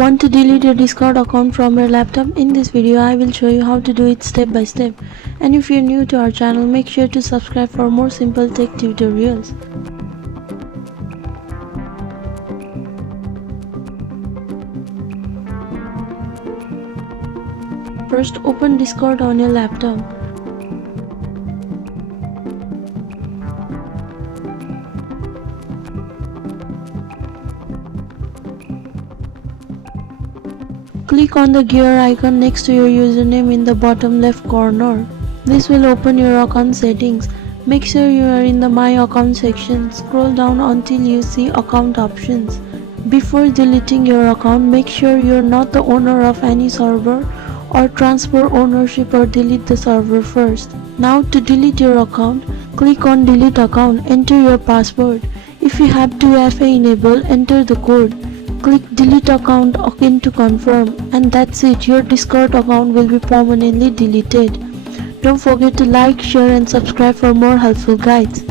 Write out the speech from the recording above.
Want to delete your Discord account from your laptop? In this video I will show you how to do it step by step. And if you're new to our channel, make sure to subscribe for more simple tech tutorials. First, open Discord on your laptop. Click on the gear icon next to your username in the bottom left corner. This will open your account settings. Make sure you are in the My Account section. Scroll down until you see Account Options. Before deleting your account, make sure you are not the owner of any server or transfer ownership or delete the server first. Now to delete your account, click on Delete Account. Enter your password. If you have 2FA enabled, enter the code. Click Delete Account again to confirm, and that's it. Your Discord account will be permanently deleted. Don't forget to like, share and subscribe for more helpful guides.